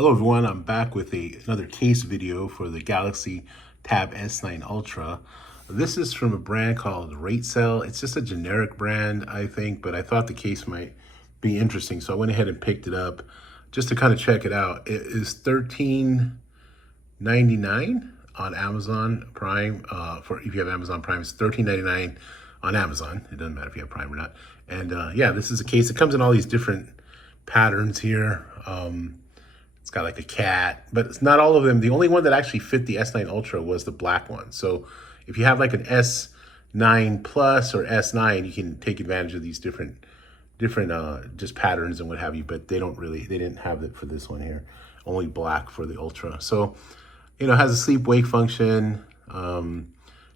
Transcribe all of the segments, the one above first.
Hello everyone, I'm back with another case video for the Galaxy Tab S9 Ultra. This is from a brand called Ratesell. It's just a generic brand, I think, but I thought the case might be interesting, so I went ahead and picked it up just to kind of check it out. It is $13.99 on Amazon Prime. For if you have Amazon Prime, it's $13.99 on Amazon. It doesn't matter if you have Prime or not. And yeah, this is a case. It comes in all these different patterns here. It's got like a cat, but it's not all of them. The only one that actually fit the S9 Ultra was the black one. So if you have like an S9 Plus or S9, you can take advantage of these different just patterns and what have you, but they didn't have it for this one here. Only black for the Ultra. So, you know, it has a sleep-wake function,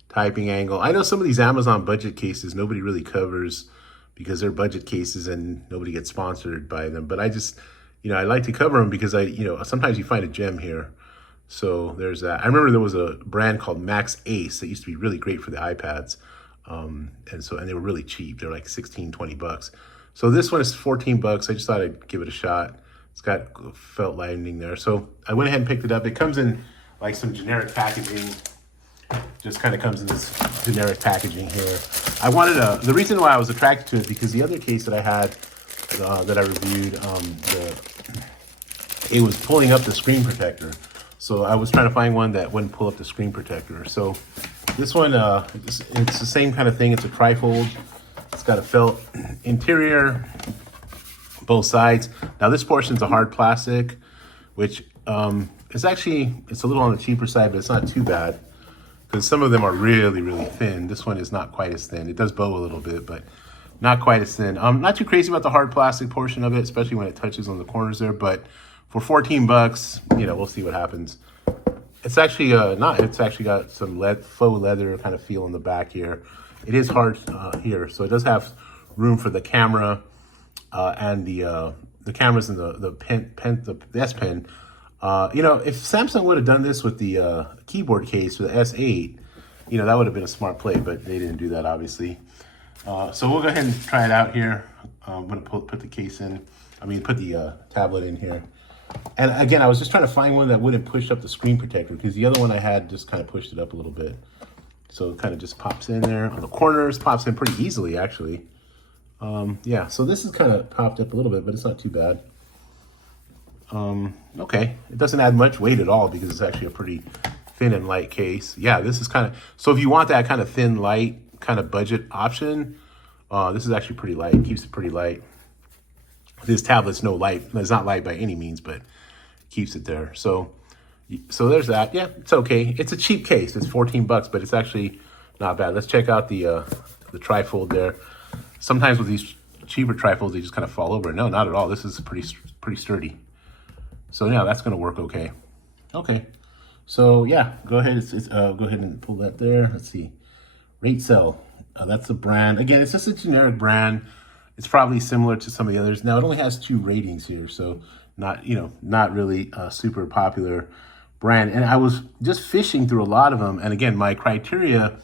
typing angle. I know some of these Amazon budget cases, nobody really covers because they're budget cases and nobody gets sponsored by them. But I just, you know, I like to cover them because sometimes you find a gem here. So there's that. I remember there was a brand called Max Ace that used to be really great for the iPads. And they were really cheap. They're like 16, 20 bucks. So this one is 14 bucks. I just thought I'd give it a shot. It's got felt lining there. So I went ahead and picked it up. It comes in like some generic packaging. Just kind of comes in this generic packaging here. I wanted the reason why I was attracted to it, because the other case that I had that I reviewed, it was pulling up the screen protector. So I was trying to find one that wouldn't pull up the screen protector. So this one, it's the same kind of thing. It's a trifold. It's got a felt interior, both sides. Now this portion's a hard plastic, which it's a little on the cheaper side, but it's not too bad because some of them are really, really thin. This one is not quite as thin. It does bow a little bit, but not quite as thin. I'm not too crazy about the hard plastic portion of it, especially when it touches on the corners there, but for 14 bucks, you know, we'll see what happens. It's actually it's actually got some faux leather kind of feel in the back here. It is hard here, so it does have room for the camera and the cameras and the S Pen. You know, if Samsung would have done this with the keyboard case for the S8, you know, that would have been a smart play, but they didn't do that, obviously. So we'll go ahead and try it out here. I'm gonna put the case in. Put the tablet in here. And again, I was just trying to find one that wouldn't push up the screen protector because the other one I had just kind of pushed it up a little bit. So it kind of just pops in there on the corners, pops in pretty easily, actually. Yeah, so this is kind of popped up a little bit, but it's not too bad. Okay, it doesn't add much weight at all because it's actually a pretty thin and light case. Yeah, this is kind of, so if you want that kind of thin, light, kind of budget option, this is actually pretty light. It keeps it pretty light. This tablet's no light. It's not light by any means, but it keeps it there. So there's that. Yeah, it's okay. It's a cheap case. It's 14 bucks, but it's actually not bad. Let's check out the trifold there. Sometimes with these cheaper trifolds, they just kind of fall over. No, not at all. This is pretty sturdy. So yeah, that's gonna work okay. Okay. So yeah, go ahead. Go ahead and pull that there. Let's see. Ratesell. That's the brand. Again, it's just a generic brand. It's probably similar to some of the others. Now it only has 2 ratings here, so not really a super popular brand. And I was just fishing through a lot of them. And again, my criteria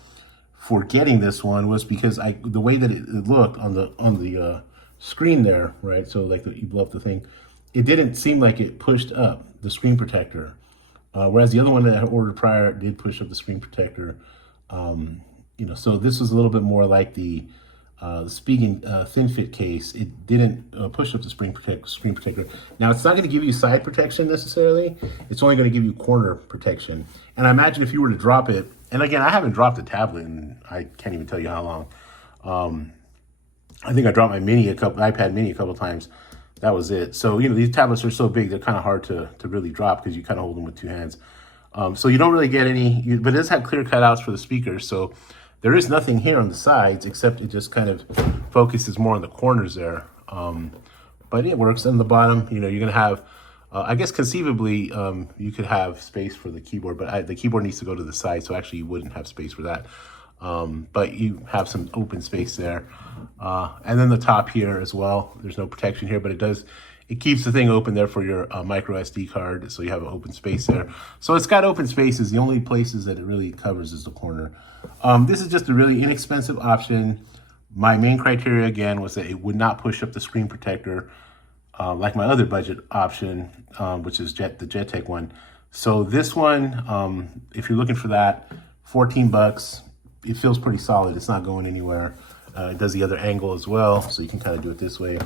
for getting this one was because the way that it looked on the screen there, right? So like you blow up the thing, it didn't seem like it pushed up the screen protector. Whereas the other one that I ordered prior did push up the screen protector. You know, so this was a little bit more like the speaking thin fit case. It didn't push up the screen protector. Now it's not going to give you side protection necessarily. It's only going to give you corner protection. And I imagine if you were to drop it, and again, I haven't dropped a tablet and I can't even tell you how long. I think I dropped my iPad mini a couple times. That was it. So, you know, these tablets are so big, they're kind of hard to really drop because you kind of hold them with 2 hands. So you don't really get any, but it does have clear cutouts for the speakers. So there is nothing here on the sides, except it just kind of focuses more on the corners there. But it works. On the bottom, you know, you're going to have, I guess conceivably, you could have space for the keyboard, but the keyboard needs to go to the side, so actually you wouldn't have space for that. But you have some open space there. And then the top here as well, there's no protection here, but it keeps the thing open there for your micro SD card, so you have an open space there. So it's got open spaces. The only places that it really covers is the corner. This is just a really inexpensive option. My main criteria, again, was that it would not push up the screen protector. like my other budget option, which is the JetTech one. So this one, if you're looking for that, 14 bucks, it feels pretty solid. It's not going anywhere. It does the other angle as well, so you can kind of do it this way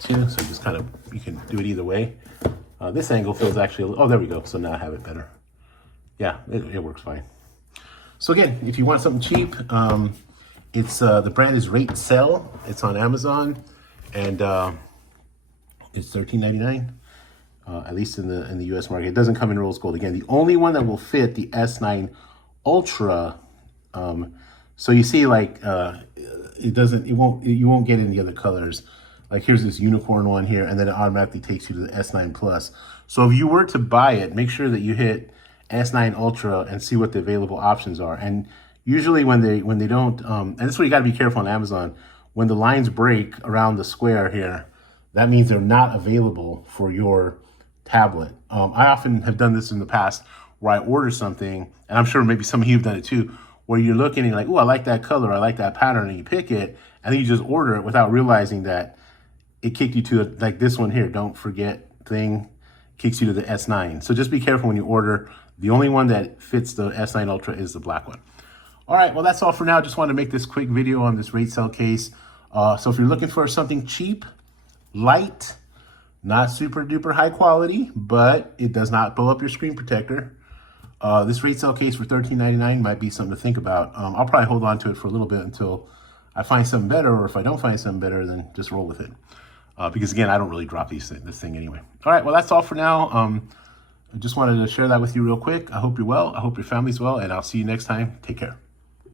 too. So just kind of, you can do it either way. This angle feels actually, oh, there we go. So now I have it better. Yeah, it works fine. So again, if you want something cheap, it's the brand is Ratesell. It's on Amazon, and it's $13.99. At least in the U.S. market. It doesn't come in rose gold. Again, the only one that will fit the S9 Ultra. So you see, like you won't get any other colors. Like here's this unicorn one here, and then it automatically takes you to the S9 Plus. So if you were to buy it, make sure that you hit S9 Ultra and see what the available options are. And usually when they don't, and this is where you got to be careful on Amazon. When the lines break around the square here, that means they're not available for your tablet. I often have done this in the past where I order something, and I'm sure maybe some of you have done it too, where you're looking and you're like, oh, I like that color, I like that pattern, and you pick it, and then you just order it without realizing that it kicked you to like this one here, don't forget thing, kicks you to the S9. So just be careful when you order. The only one that fits the S9 Ultra is the black one. All right, well, that's all for now. Just wanted to make this quick video on this Ratesell case. So if you're looking for something cheap, light, not super duper high quality, but it does not blow up your screen protector, this Ratesell case for $13.99 might be something to think about. I'll probably hold on to it for a little bit until I find something better, or if I don't find something better, then just roll with it. Because again, I don't really drop this thing anyway. All right, well, that's all for now. I just wanted to share that with you real quick. I hope you're well. I hope your family's well, and I'll see you next time. Take care.